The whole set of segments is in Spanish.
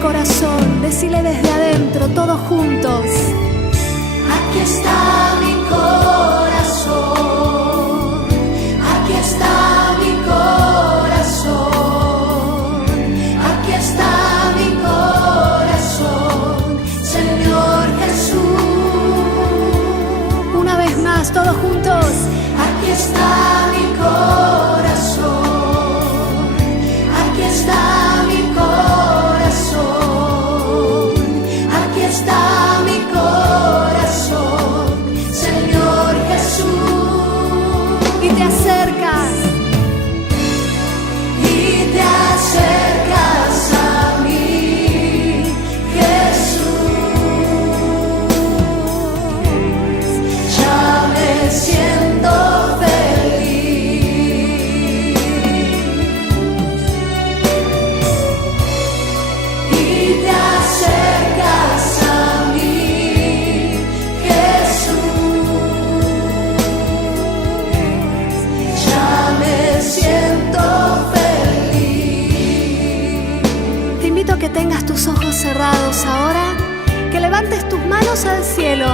corazón. Decile desde adentro, todos juntos. Aquí está mi corazón, aquí está mi corazón, aquí está mi corazón, Señor Jesús. Una vez más, todos juntos. Aquí está mi corazón, aquí está mi corazón, aquí está mi corazón, Señor Jesús. Y te acercas. Y te acercas a mí, Jesús. Ya me siento feliz. Y te acercas a mí, Jesús. Ya me siento feliz. Te invito a que tengas tus ojos cerrados ahora, que levantes tus manos al cielo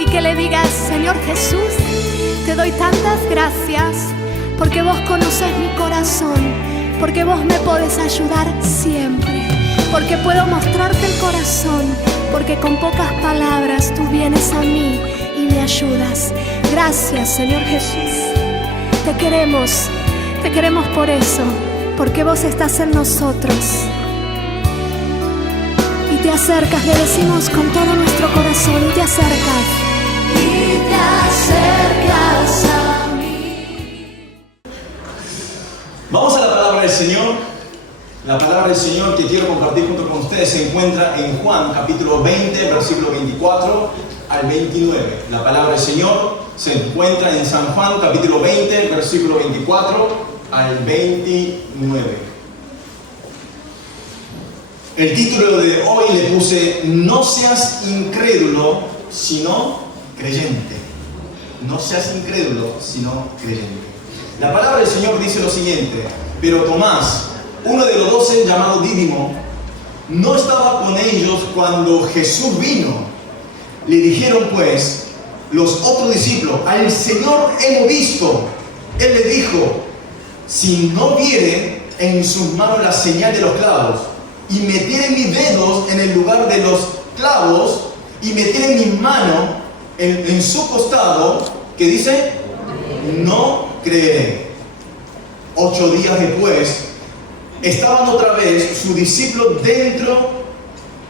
y que le digas: Señor Jesús, te doy tantas gracias porque vos conoces mi corazón, porque vos me podés ayudar siempre, porque puedo mostrarte el corazón, porque con pocas palabras tú vienes a mí y me ayudas. Gracias, Señor Jesús. Te queremos por eso, porque vos estás en nosotros. Y te acercas, le decimos con todo nuestro corazón, y te acercas. Y te acercas a mí. Vamos a la palabra del Señor. La palabra del Señor que quiero compartir junto con ustedes se encuentra en Juan, capítulo 20, versículo 24 al 29. La palabra del Señor se encuentra en San Juan, capítulo 20, versículo 24 al 29. El título de hoy le puse: no seas incrédulo, sino creyente. No seas incrédulo, sino creyente. La palabra del Señor dice lo siguiente: pero Tomás, uno de los 12, llamado Dídimo, no estaba con ellos cuando Jesús vino. Le dijeron pues los otros discípulos: al Señor hemos visto. Él le dijo: si no viere en sus manos la señal de los clavos, y metiere mis dedos en el lugar de los clavos, y metiere mi mano en su costado, ¿qué dice? No creeré. 8 días después, estaban otra vez sus discípulos dentro,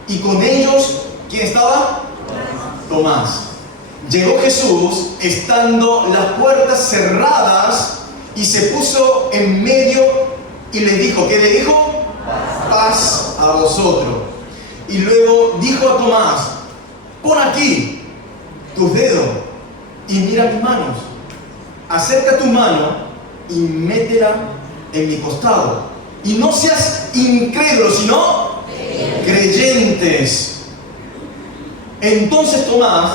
y con ellos, ¿quién estaba? Tomás. Llegó Jesús, estando las puertas cerradas, y se puso en medio y le dijo, ¿qué le dijo? Paz a vosotros. Y luego dijo a Tomás: pon aquí tus dedos y mira mis manos. Acerca tu mano y métela en mi costado. Y no seas incrédulo, sino creyentes. Entonces Tomás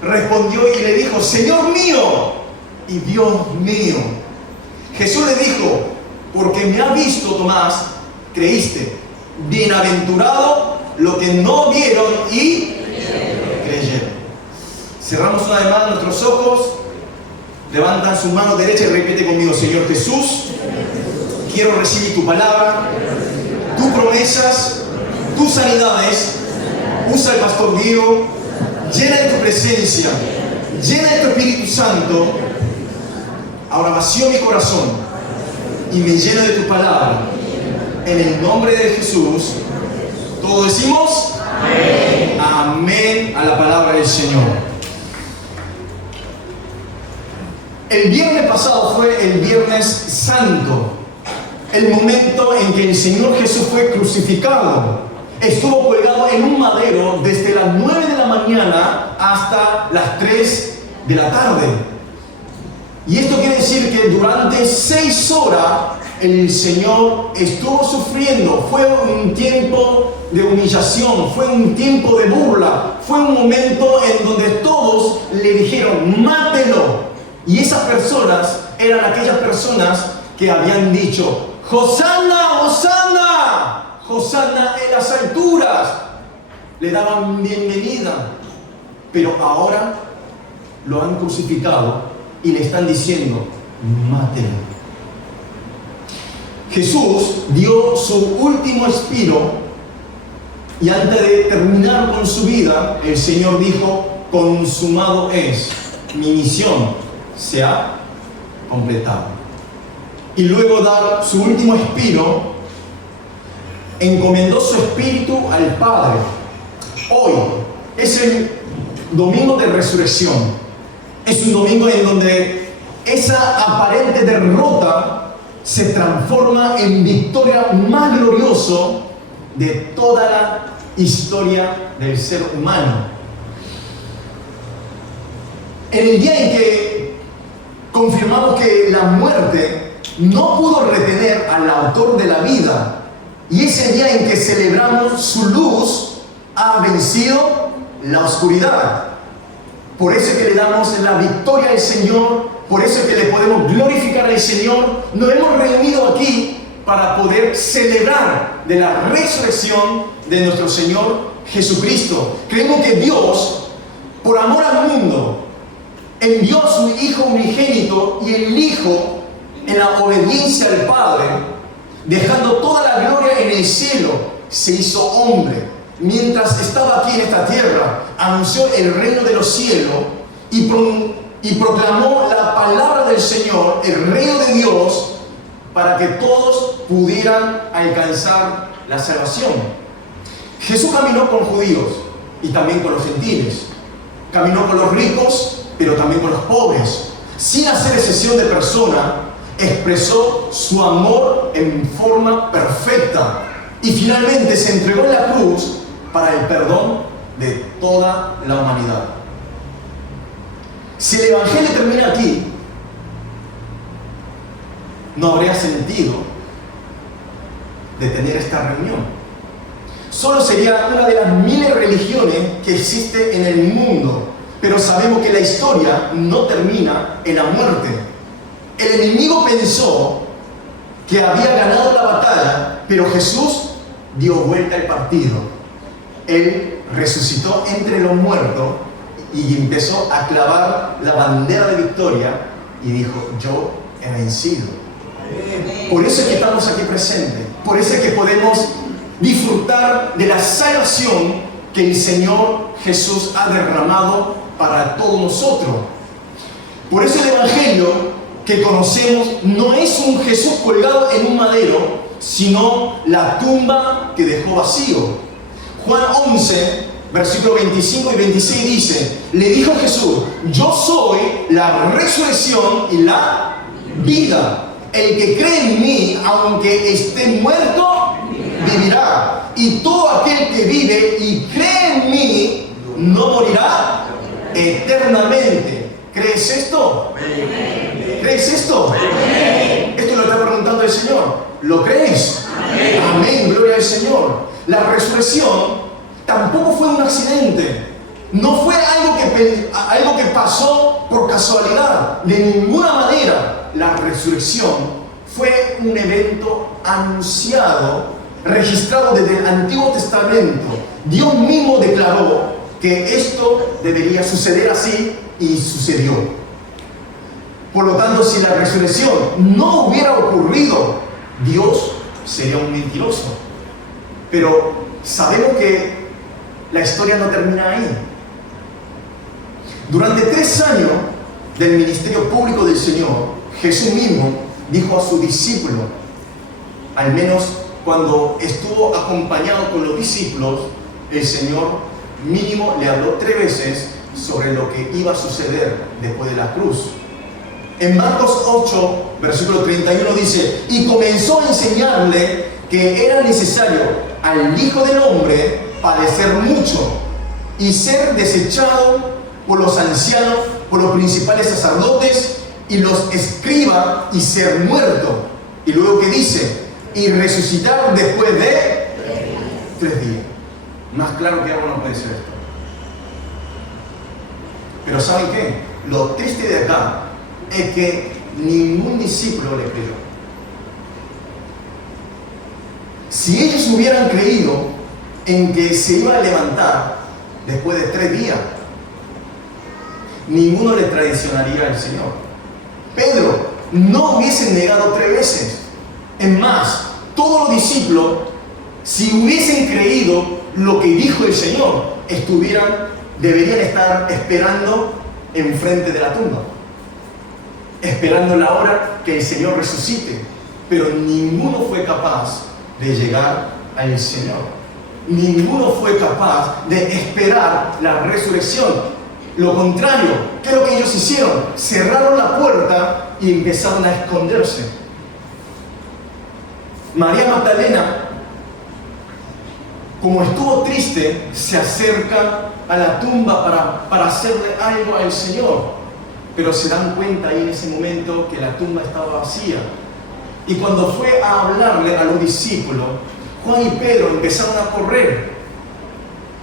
respondió y le dijo: Señor mío y Dios mío. Jesús le dijo: porque me has visto, Tomás, creíste. Bienaventurado los que no vieron y creyeron. Cerramos una vez más nuestros ojos. Levantan su mano derecha y repite conmigo: Señor Jesús, quiero recibir tu palabra, tus promesas, tus sanidades. Usa el pastor Diego, llena de tu presencia, llena de tu Espíritu Santo. Ahora vacío mi corazón y me llena de tu palabra. En el nombre de Jesús, todos decimos amén. Amén a la palabra del Señor. El viernes pasado fue el Viernes Santo, el momento en que el Señor Jesús fue crucificado. Estuvo colgado en un madero desde las 9 de la mañana hasta las 3 de la tarde. Y esto quiere decir que durante 6 horas el Señor estuvo sufriendo. Fue un tiempo de humillación, fue un tiempo de burla, fue un momento en donde todos le dijeron: mátelo. Y esas personas eran aquellas personas que habían dicho: Hosanna, Hosanna, Hosanna en las alturas. Le daban bienvenida. Pero ahora lo han crucificado y le están diciendo, mátelo. Jesús dio su último expiro y antes de terminar con su vida, el Señor dijo, consumado es, mi misión se ha completado. Y luego dar su último expiro, encomendó su espíritu al Padre. Hoy es el domingo de resurrección. Es un domingo en donde esa aparente derrota se transforma en victoria más gloriosa de toda la historia del ser humano. En el día en que confirmamos que la muerte no pudo retener al autor de la vida, y ese día en que celebramos su luz ha vencido la oscuridad. Por eso es que le damos la victoria al Señor, por eso es que le podemos glorificar al Señor. Nos hemos reunido aquí para poder celebrar de la resurrección de nuestro Señor Jesucristo. Creemos que Dios, por amor al mundo, envió a su Hijo unigénito, y el Hijo, en la obediencia al Padre, dejando toda la gloria en el cielo, se hizo hombre. Mientras estaba aquí en esta tierra, anunció el reino de los cielos y proclamó la palabra del Señor, el reino de Dios, para que todos pudieran alcanzar la salvación. Jesús caminó con judíos y también con los gentiles. Caminó con los ricos, pero también con los pobres. Sin hacer excepción de persona, expresó su amor en forma perfecta. Y finalmente se entregó en la cruz para el perdón de toda la humanidad. Si el Evangelio termina aquí, no habría sentido de tener esta reunión. Solo sería una de las miles religiones que existe en el mundo, pero sabemos que la historia no termina en la muerte. El enemigo pensó que había ganado la batalla, pero Jesús dio vuelta al partido. Él resucitó entre los muertos y empezó a clavar la bandera de victoria y dijo, yo he vencido. Por eso es que estamos aquí presentes. Por eso es que podemos disfrutar de la salvación que el Señor Jesús ha derramado para todos nosotros. Por eso el Evangelio que conocemos no es un Jesús colgado en un madero, sino la tumba que dejó vacío. Juan 11, versículos 25 y 26 dice, le dijo Jesús, yo soy la resurrección y la vida. El que cree en mí, aunque esté muerto, vivirá. Y todo aquel que vive y cree en mí, no morirá eternamente. ¿Crees esto? ¿Crees esto? Esto lo está preguntando el Señor. ¿Lo crees? Amén, gloria al Señor. La resurrección tampoco fue un accidente. No fue algo que pasó por casualidad. De ninguna manera. La resurrección fue un evento anunciado, registrado desde el Antiguo Testamento. Dios mismo declaró que esto debería suceder así y sucedió. Por lo tanto, si la resurrección no hubiera ocurrido, Dios sería un mentiroso. Pero sabemos que la historia no termina ahí. Durante 3 años del ministerio público del Señor, Jesús mismo dijo a sus discípulos, al menos cuando estuvo acompañado con los discípulos, el Señor mínimo le habló 3 veces sobre lo que iba a suceder después de la cruz. En Marcos 8, versículo 31 dice, y comenzó a enseñarle que era necesario al Hijo del Hombre padecer mucho y ser desechado por los ancianos, por los principales sacerdotes y los escribas y ser muerto. Y luego que dice, y resucitar después de 3 días. Más claro que algo no puede ser esto. Pero ¿saben qué? Lo triste de acá es que ningún discípulo le creyó. Si ellos hubieran creído en que se iba a levantar después de 3 días, ninguno le traicionaría al Señor. Pedro no hubiese negado 3 veces. Es más, todos los discípulos, si hubiesen creído lo que dijo el Señor, deberían estar esperando enfrente de la tumba, esperando la hora que el Señor resucite. Pero ninguno fue capaz de llegar al Señor. Ninguno fue capaz de esperar la resurrección. Lo contrario, ¿qué es lo que ellos hicieron? Cerraron la puerta y empezaron a esconderse. María Magdalena, como estuvo triste, se acerca a la tumba para hacerle algo al Señor. Pero se dan cuenta ahí en ese momento que la tumba estaba vacía. Y cuando fue a hablarle a los discípulos, Juan y Pedro empezaron a correr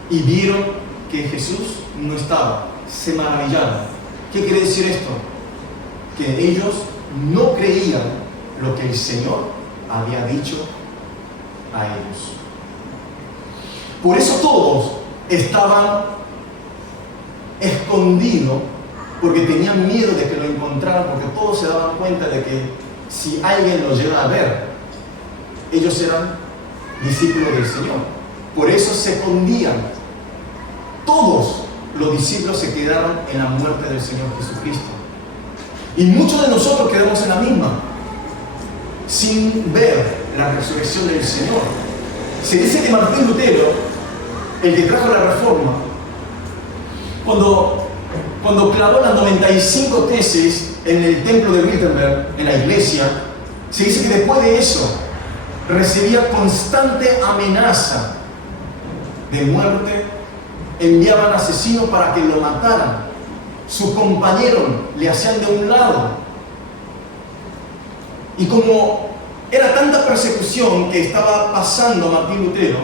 y vieron que Jesús no estaba. Se maravillaron. ¿Qué quiere decir esto? Que ellos no creían lo que el Señor había dicho a ellos. Por eso todos estaban escondidos, porque tenían miedo de que lo encontraran, porque todos se daban cuenta de que si alguien los llega a ver, ellos eran discípulos del Señor. Por eso se escondían. Todos los discípulos se quedaron en la muerte del Señor Jesucristo. Y muchos de nosotros quedamos en la misma, sin ver la resurrección del Señor. Se dice que Martín Lutero, el que trajo la reforma, cuando clavó las 95 tesis en el templo de Wittenberg, en la iglesia, se dice que después de eso recibía constante amenaza de muerte. Enviaban asesinos para que lo mataran. Sus compañeros le hacían de un lado. Y como era tanta persecución que estaba pasando Martín Lutero,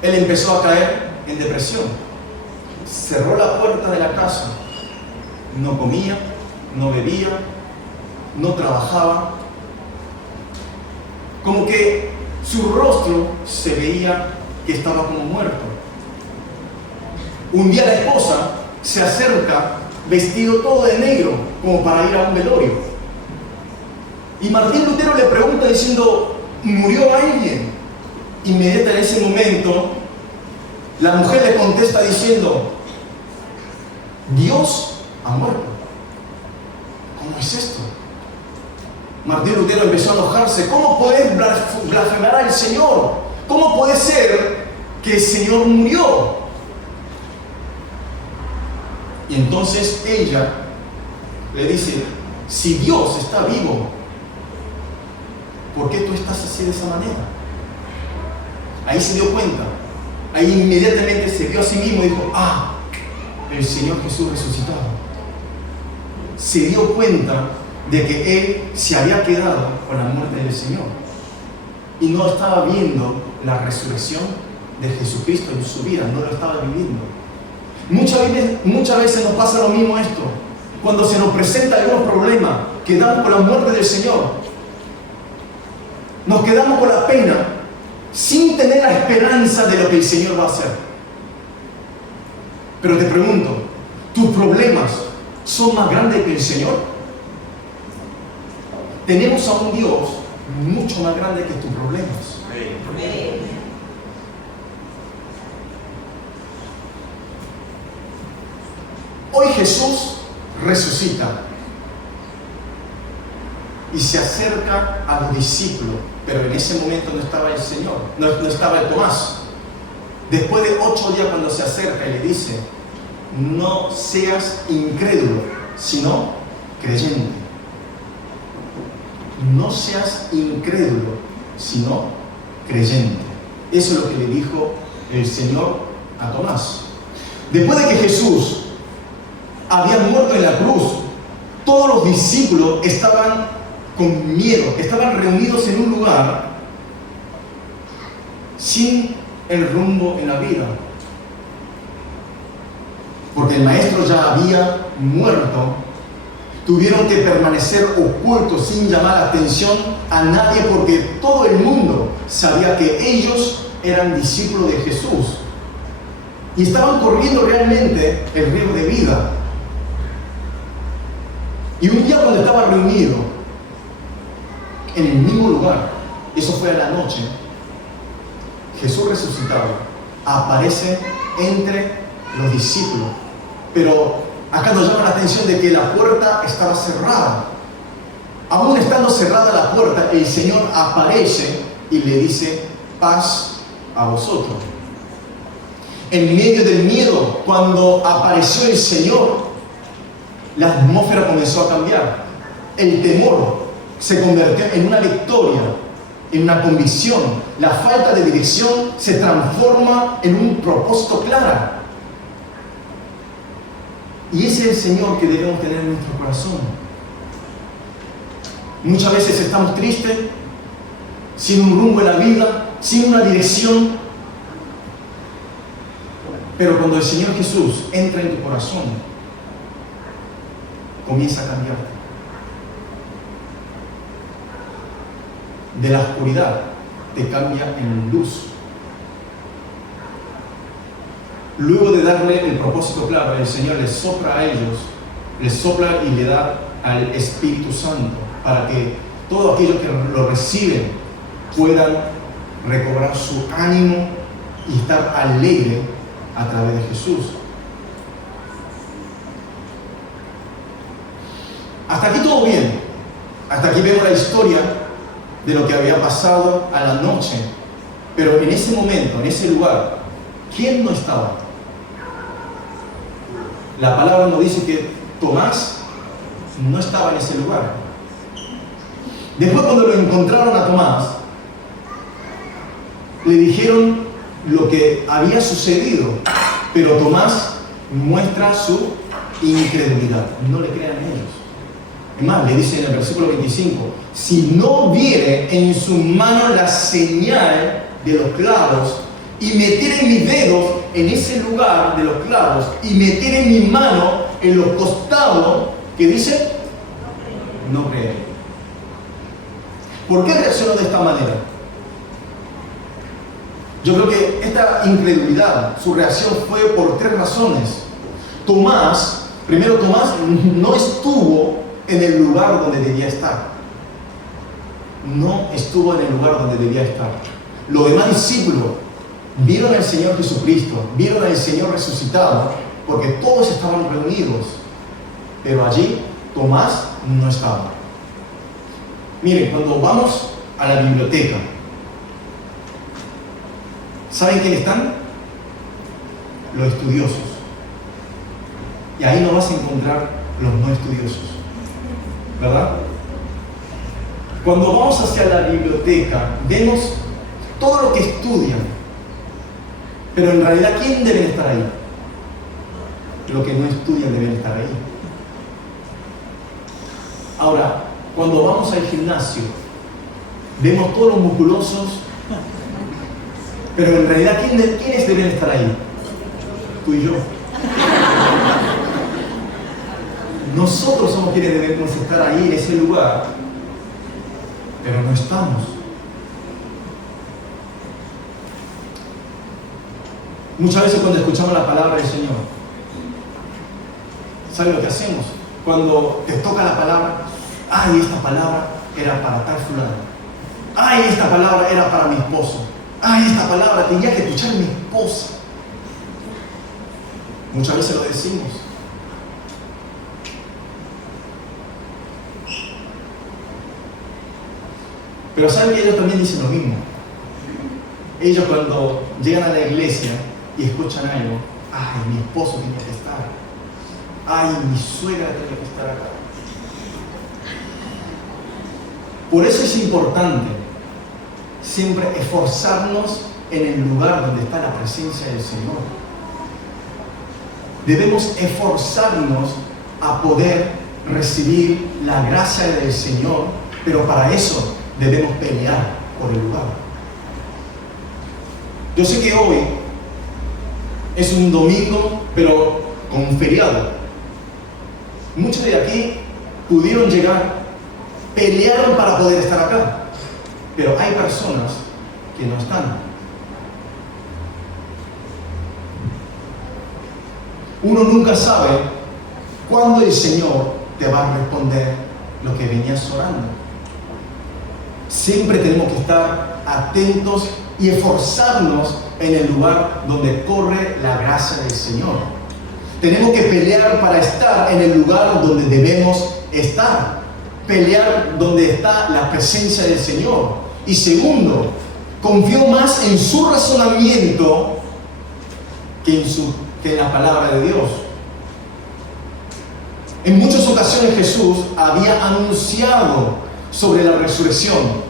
él empezó a caer en depresión. Cerró la puerta de la casa. No comía, no bebía, no trabajaba. Como que su rostro se veía que estaba como muerto. Un día la esposa se acerca vestido todo de negro, como para ir a un velorio. Y Martín Lutero le pregunta diciendo, ¿murió alguien? Inmediatamente en ese momento, la mujer le contesta diciendo, Dios ha muerto. ¿Cómo es esto? Martín Lutero empezó a enojarse. ¿Cómo podés blasfemar al Señor? ¿Cómo puede ser que el Señor murió? Y entonces ella le dice, si Dios está vivo, ¿por qué tú estás así de esa manera? Ahí se dio cuenta. Ahí inmediatamente se vio a sí mismo y dijo, el Señor Jesús resucitado. Se dio cuenta de que él se había quedado con la muerte del Señor y no estaba viendo la resurrección de Jesucristo en su vida, no lo estaba viviendo. Muchas veces nos pasa lo mismo esto. Cuando se nos presenta algún problema, quedamos con la muerte del Señor. Nos quedamos con la pena, sin tener la esperanza de lo que el Señor va a hacer. Pero te pregunto, ¿tus problemas son más grandes que el Señor? Tenemos a un Dios mucho más grande que tus problemas. Amén. Hoy Jesús resucita y se acerca a los discípulos, pero en ese momento no estaba el Señor, no estaba el Tomás. Después de 8 días cuando se acerca y le dice, no seas incrédulo, sino creyente. No seas incrédulo, sino creyente. Eso es lo que le dijo el Señor a Tomás. Después de que Jesús había muerto en la cruz, todos los discípulos estaban con miedo, estaban reunidos en un lugar sin el rumbo en la vida, porque el maestro ya había muerto. Tuvieron que permanecer ocultos sin llamar la atención a nadie, porque todo el mundo sabía que ellos eran discípulos de Jesús y estaban corriendo realmente el riesgo de vida. Y un día, cuando estaban reunidos en el mismo lugar, eso fue a la noche, Jesús resucitado aparece entre los discípulos. Pero acá nos llama la atención de que la puerta estaba cerrada. Aún estando cerrada la puerta, el Señor aparece y le dice: paz a vosotros. En medio del miedo, cuando apareció el Señor, la atmósfera comenzó a cambiar. El temor se convirtió en una victoria, en una convicción. La falta de dirección se transforma en un propósito claro. Y ese es el Señor que debemos tener en nuestro corazón. Muchas veces estamos tristes, sin un rumbo en la vida, sin una dirección. Pero cuando el Señor Jesús entra en tu corazón, comienza a cambiarte. De la oscuridad te cambia en luz. Luego de darle el propósito claro, el Señor les sopla a ellos, les sopla y le da al Espíritu Santo para que todos aquellos que lo reciben puedan recobrar su ánimo y estar alegre a través de Jesús. Hasta aquí todo bien. Hasta aquí vemos la historia de lo que había pasado a la noche. Pero en ese momento, en ese lugar, ¿quién no estaba? La palabra nos dice que Tomás no estaba en ese lugar. Después, cuando lo encontraron a Tomás, le dijeron lo que había sucedido, pero Tomás muestra su incredulidad. No le crean a ellos. Es más, le dice en el versículo 25: si no viere en su mano la señal de los clavos, y meter en mis dedos en ese lugar de los clavos, y meter en mi mano en los costados, ¿qué dice? No creeré. ¿Por qué reaccionó de esta manera? Yo creo que esta incredulidad, su reacción fue por tres razones. Tomás no estuvo en el lugar donde debía estar. No estuvo en el lugar donde debía estar. Los demás discípulos vieron al Señor Jesucristo, vieron al Señor resucitado, porque todos estaban reunidos. Pero allí Tomás no estaba. Miren, cuando vamos a la biblioteca, ¿saben quiénes están? Los estudiosos. Y ahí no vas a encontrar los no estudiosos, ¿verdad? Cuando vamos hacia la biblioteca, vemos todo lo que estudian, pero en realidad, ¿quién debe estar ahí? Los que no estudian deben estar ahí. Ahora, cuando vamos al gimnasio, vemos todos los musculosos, pero en realidad, ¿quiénes deben estar ahí? Tú y yo. Nosotros somos quienes debemos estar ahí en ese lugar, pero no estamos. Muchas veces cuando escuchamos la palabra del Señor, ¿sabes lo que hacemos? Cuando te toca la palabra, ¡ay, esta palabra era para tal fulano! ¡Ay, esta palabra era para mi esposo! ¡Ay, esta palabra tenía que escuchar mi esposa! Muchas veces lo decimos. Pero saben que ellos también dicen lo mismo. Ellos, cuando llegan a la iglesia y escuchan algo, ¡ay, mi esposo tenía que estar! ¡Ay, mi suegra tenía que estar acá! Por eso es importante siempre esforzarnos en el lugar donde está la presencia del Señor. Debemos esforzarnos a poder recibir la gracia del Señor, pero para eso debemos pelear por el lugar. Yo sé que hoy es un domingo, pero con feriado. Muchos de aquí pudieron llegar, pelearon para poder estar acá. Pero hay personas que no están. Uno nunca sabe cuándo el Señor te va a responder lo que venías orando. Siempre tenemos que estar atentos y esforzarnos en el lugar donde corre la gracia del Señor. Tenemos que pelear para estar en el lugar donde debemos estar. Pelear donde está la presencia del Señor. Y segundo, confío más en su razonamiento que en la palabra de Dios. En muchas ocasiones Jesús había anunciado sobre la resurrección,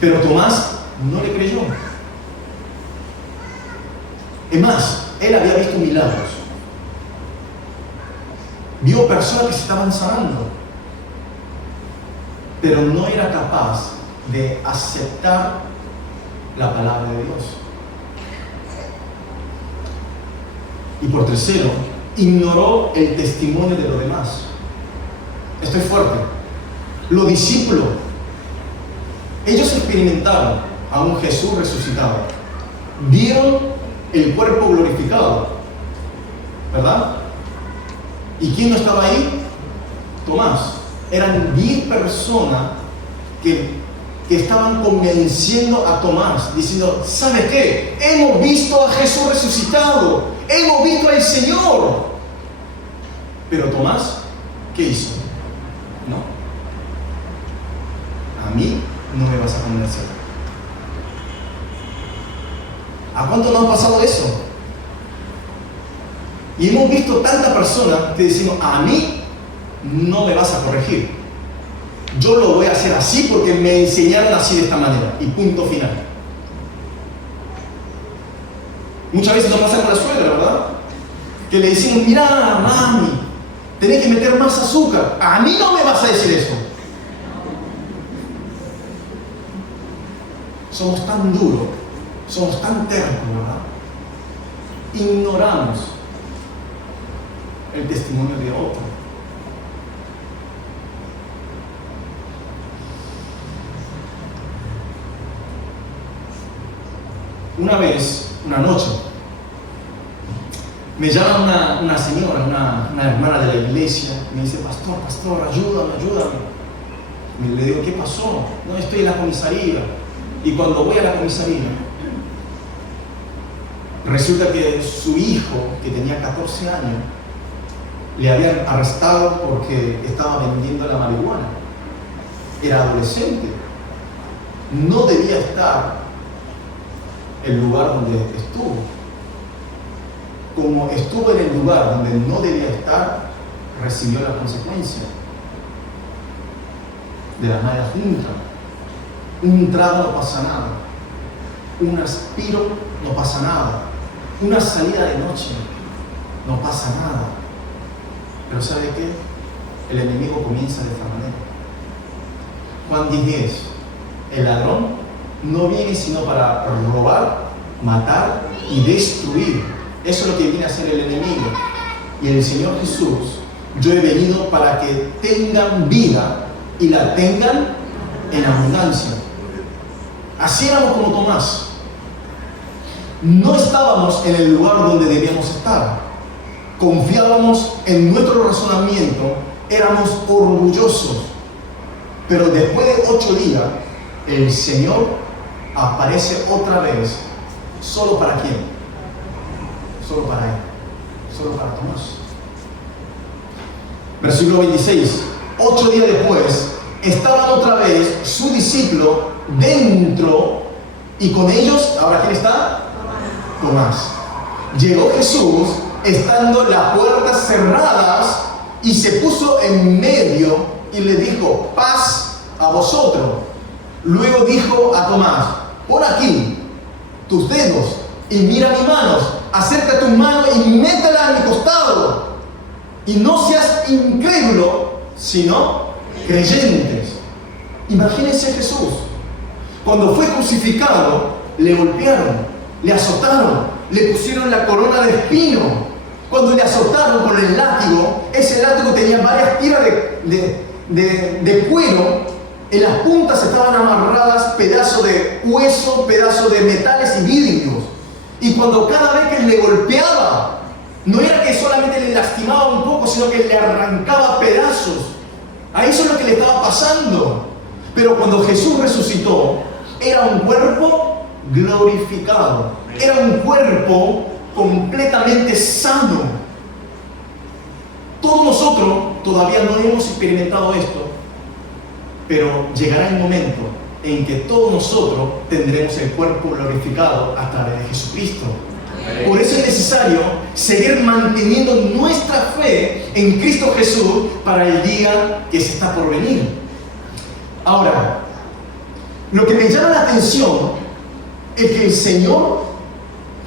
pero Tomás no le creyó. Es más, él había visto milagros. Vio personas que se estaban sanando, pero no era capaz de aceptar la palabra de Dios. Y por tercero, ignoró el testimonio de los demás. Esto es fuerte. Los discípulos, ellos experimentaron a un Jesús resucitado. Vieron el cuerpo glorificado, ¿verdad? ¿Y quién no estaba ahí? Tomás. Eran 10 personas que estaban convenciendo a Tomás, diciendo, ¿sabes qué? Hemos visto a Jesús resucitado, hemos visto al Señor. Pero Tomás, ¿qué hizo? No. A mí no me vas a convencer. ¿A cuánto nos ha pasado eso? Y hemos visto tantas personas que decimos, a mí no me vas a corregir. Yo lo voy a hacer así porque me enseñaron así de esta manera. Y punto final. Muchas veces nos pasa con la suegra, ¿verdad? Que le decimos, mira, mami, tenés que meter más azúcar. A mí no me vas a decir eso. Somos tan duros, somos tan tercos, ¿verdad? Ignoramos el testimonio de otro. Una vez, una noche, me llama una señora, una hermana de la iglesia, y me dice, pastor, ayúdame. Y le digo, ¿qué pasó? No, estoy en la comisaría. Y cuando voy a la comisaría, resulta que su hijo, que tenía 14 años, le habían arrestado porque estaba vendiendo la marihuana. Era adolescente. No debía estar el lugar donde estuvo. Como estuvo en el lugar donde no debía estar, recibió la consecuencia de la mala junta. Un trago no pasa nada, un aspiro no pasa nada, una salida de noche no pasa nada. Pero ¿sabe qué? El enemigo comienza de esta manera. Juan 10:10, el ladrón no viene sino para robar, matar y destruir. Eso es lo que viene a hacer el enemigo. Y el Señor Jesús, yo he venido para que tengan vida y la tengan en abundancia. Así éramos como Tomás. No estábamos en el lugar donde debíamos estar. Confiábamos en nuestro razonamiento, éramos orgullosos. Pero después de 8 días, el Señor aparece otra vez. ¿Solo para quién? Solo para Él. Solo para Tomás. Versículo 26. 8 días después, estaban otra vez sus discípulos dentro, y con ellos, ¿ahora quién está? Tomás. Llegó Jesús, estando las puertas cerradas, y se puso en medio y le dijo, paz a vosotros. Luego dijo a Tomás, pon aquí tus dedos y mira mis manos, acerca tu mano y métela a mi costado, y no seas incrédulo, sino creyentes. Imagínense Jesús, cuando fue crucificado, le golpearon, le azotaron, le pusieron la corona de espino. Cuando le azotaron con el látigo, ese látigo tenía varias tiras de cuero En las puntas estaban amarradas pedazos de hueso, pedazos de metales y vidrios. Y cuando cada vez que le golpeaba, no era que solamente le lastimaba un poco, sino que le arrancaba pedazos. A eso es lo que le estaba pasando. Pero cuando Jesús resucitó, era un cuerpo glorificado. Era un cuerpo completamente sano. Todos nosotros todavía no hemos experimentado esto, pero llegará el momento en que todos nosotros tendremos el cuerpo glorificado a través de Jesucristo. Por eso es necesario seguir manteniendo nuestra fe en Cristo Jesús para el día que se está por venir. Ahora, lo que me llama la atención es que el Señor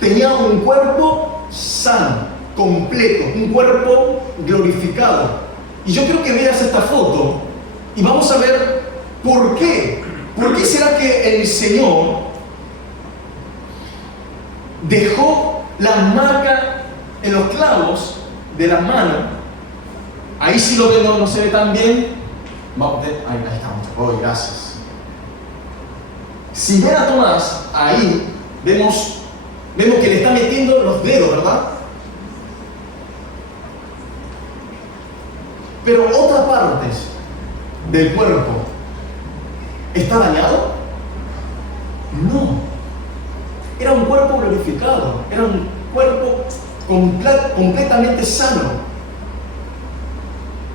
tenía un cuerpo sano, completo, un cuerpo glorificado. Y yo quiero que veas esta foto y vamos a ver por qué. ¿Por qué será que el Señor dejó la marca en los clavos de la mano? Ahí sí lo ven, no se ve tan bien. Ahí estamos. Oh, gracias. Si ven a Tomás, ahí vemos que le está metiendo los dedos, ¿verdad? Pero otras partes del cuerpo, ¿está dañado? No. Era un cuerpo glorificado, era un cuerpo completamente sano.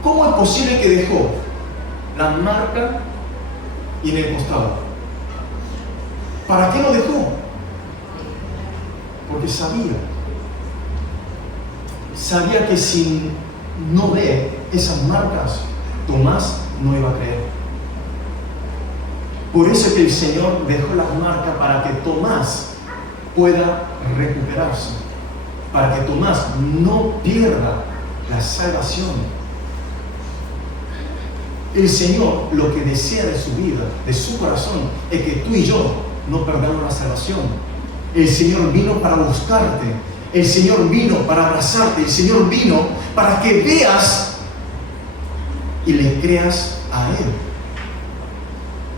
¿Cómo es posible que dejó la marca y en el costado? ¿Para qué lo dejó? Porque sabía que si no ve esas marcas, Tomás no iba a creer. Por eso es que el Señor dejó las marcas para que Tomás pueda recuperarse, para que Tomás no pierda la salvación. El Señor lo que desea de su vida, de su corazón, es que tú y yo no perdamos la salvación. El Señor vino para buscarte, el Señor vino para abrazarte, el Señor vino para que veas y le creas a Él.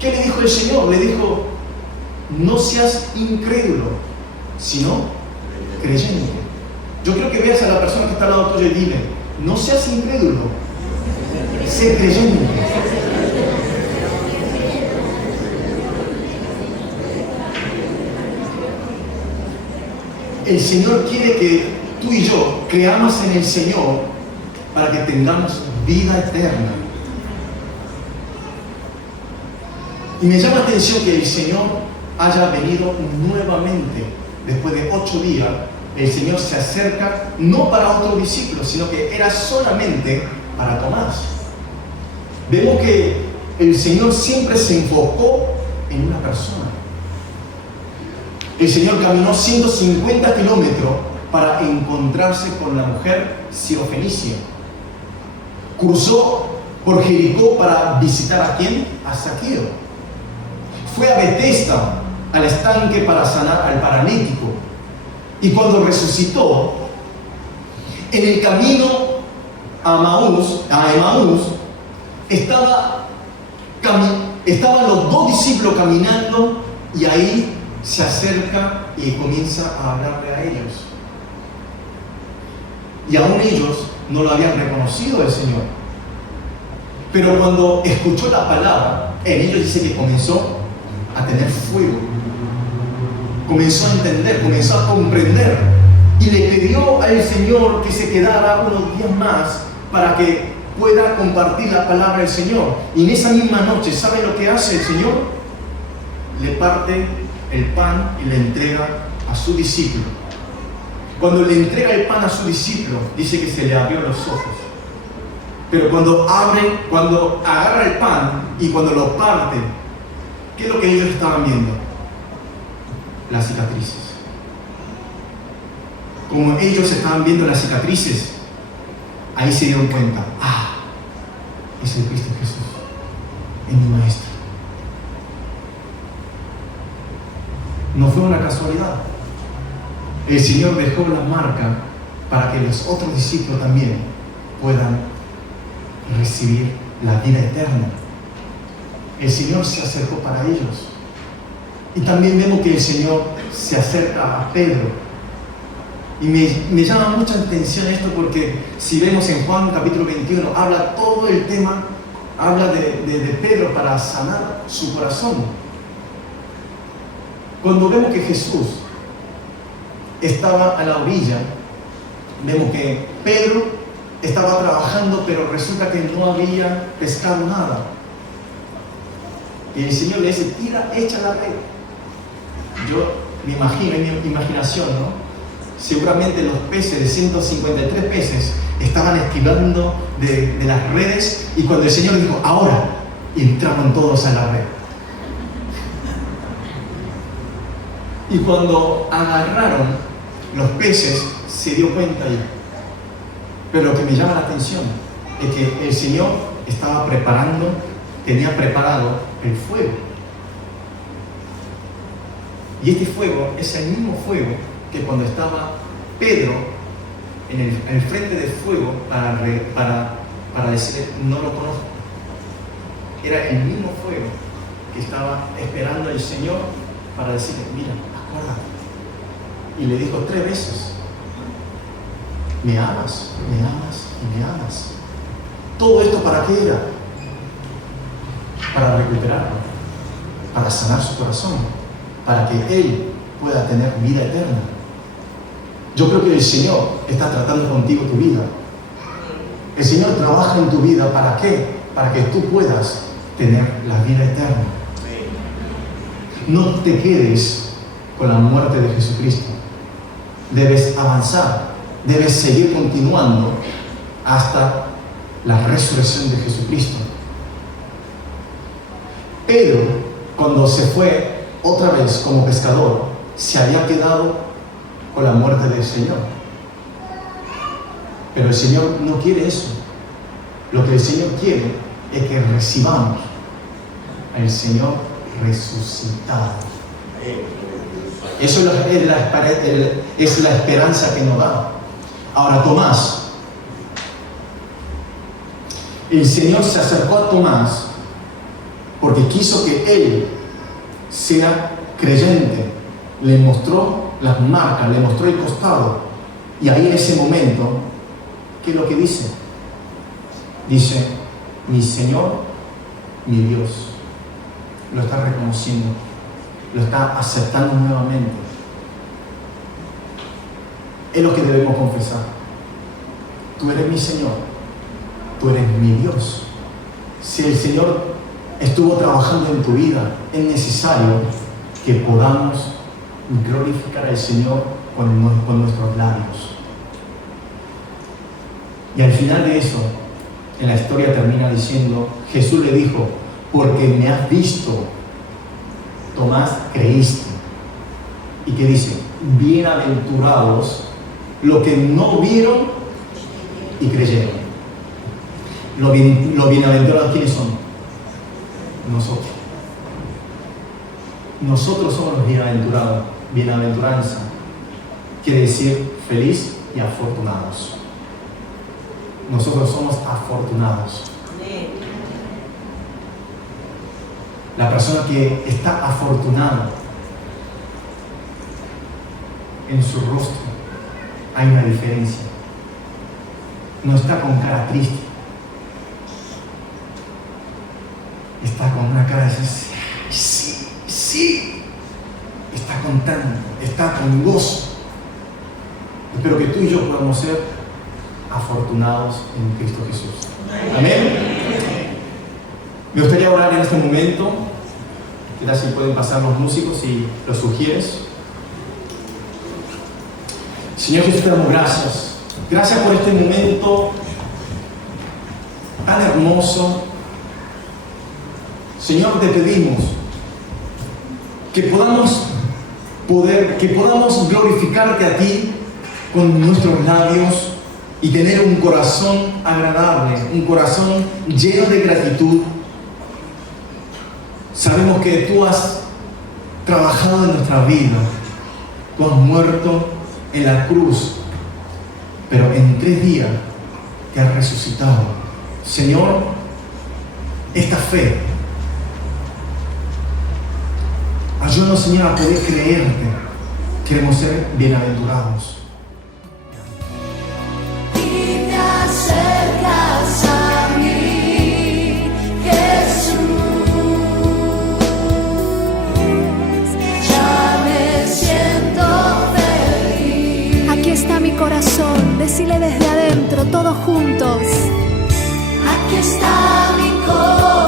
¿Qué le dijo el Señor? Le dijo: no seas incrédulo, sino creyente. Yo quiero que veas a la persona que está al lado tuyo y dile: no seas incrédulo, sé creyente. El Señor quiere que tú y yo creamos en el Señor para que tengamos vida eterna. Y me llama la atención que el Señor haya venido nuevamente. Después de 8 días, el Señor se acerca no para otro discípulo, sino que era solamente para Tomás. Vemos que el Señor siempre se enfocó en una persona. El Señor caminó 150 kilómetros para encontrarse con la mujer sirofenicia. Cruzó por Jericó para visitar ¿a quién? A Zaqueo. Fue a Betesda, al estanque, para sanar al paralítico. Y cuando resucitó, en el camino a Emaús, estaban los 2 discípulos caminando, y ahí se acerca y comienza a hablarle a ellos. Y aún ellos no lo habían reconocido al Señor. Pero cuando escuchó la palabra, en ellos dice que comenzó a tener fuego. Comenzó a entender, comenzó a comprender. Y le pidió al Señor que se quedara unos días más para que pueda compartir la palabra del Señor. Y en esa misma noche, ¿saben lo que hace el Señor? Le parte el pan y le entrega a su discípulo. Cuando le entrega el pan a su discípulo, dice que se le abrió los ojos. Pero cuando agarra el pan y cuando lo parte, ¿qué es lo que ellos estaban viendo? Las cicatrices. Como ellos estaban viendo las cicatrices, ahí se dieron cuenta: es el Cristo Jesús, es mi Maestro. No fue una casualidad. El Señor dejó la marca para que los otros discípulos también puedan recibir la vida eterna. el Señor se acercó para ellos. Y también vemos que el Señor se acerca a Pedro. Y me llama mucha atención esto porque si vemos en Juan capítulo 21, habla todo el tema, habla de Pedro para sanar su corazón. Cuando vemos que Jesús estaba a la orilla, vemos que Pedro estaba trabajando, pero resulta que no había pescado nada. Y el Señor le dice, tira, echa la red. Yo me imagino, en mi imaginación, ¿no? Seguramente los peces, de 153 peces, estaban esquivando de las redes, y cuando el Señor dijo, ahora, entraron todos a la red. Y cuando agarraron los peces, se dio cuenta ahí. Pero lo que me llama la atención es que el Señor estaba preparando, tenía preparado el fuego. Y este fuego es el mismo fuego que cuando estaba Pedro en el frente del fuego para decir, no lo conozco. Era el mismo fuego que estaba esperando el Señor para decirle, mira, acuérdate. Y le dijo 3 veces, me amas, me amas y me amas. ¿Todo esto para qué era? Para recuperarlo, para sanar su corazón, para que Él pueda tener vida eterna. Yo creo que el Señor está tratando contigo tu vida. El Señor trabaja en tu vida, ¿para qué? Para que tú puedas tener la vida eterna. No te quedes con la muerte de Jesucristo. Debes avanzar, debes seguir continuando hasta la resurrección de Jesucristo. Pedro, cuando se fue otra vez como pescador, se había quedado con la muerte del Señor. Pero el Señor no quiere eso. Lo que el Señor quiere es que recibamos al Señor resucitado. Eso es la esperanza que nos da. Ahora, Tomás. El Señor se acercó a Tomás porque quiso que él sea creyente. Le mostró las marcas, le mostró el costado. Y ahí en ese momento, ¿qué es lo que dice? Dice, mi Señor, mi Dios. Lo está reconociendo, lo está aceptando nuevamente. Es lo que debemos confesar. Tú eres mi Señor, tú eres mi Dios. Si el Señor estuvo trabajando en tu vida, es necesario que podamos glorificar al Señor con nuestros labios. Y al final de eso, en la historia termina diciendo, Jesús le dijo, porque me has visto, Tomás, creíste. ¿Y qué dice? Bienaventurados los que no vieron y creyeron. Los bienaventurados, ¿quiénes son? Nosotros. Nosotros somos los bienaventurados. Bienaventuranza quiere decir feliz y afortunados. Nosotros somos afortunados. La persona que está afortunada, en su rostro hay una diferencia. No está con cara triste. Está con una cara de sí, sí. Está contento, está con gozo. Espero que tú y yo podamos ser afortunados en Cristo Jesús. Amén. Me gustaría orar en este momento. Quizás si pueden pasar los músicos si lo sugieres. Señor Jesús, te damos gracias. Gracias por este momento tan hermoso. Señor, te pedimos que podamos glorificarte a ti con nuestros labios y tener un corazón agradable, un corazón lleno de gratitud. Sabemos que tú has trabajado en nuestra vida, tú has muerto en la cruz, pero en 3 días te has resucitado. Señor, esta fe Ayúdanos, Señor, a poder creerte. Queremos ser bienaventurados. Y te acercas a mí, Jesús. Ya me siento feliz. Aquí está mi corazón, decile desde adentro, todos juntos. Aquí está mi corazón.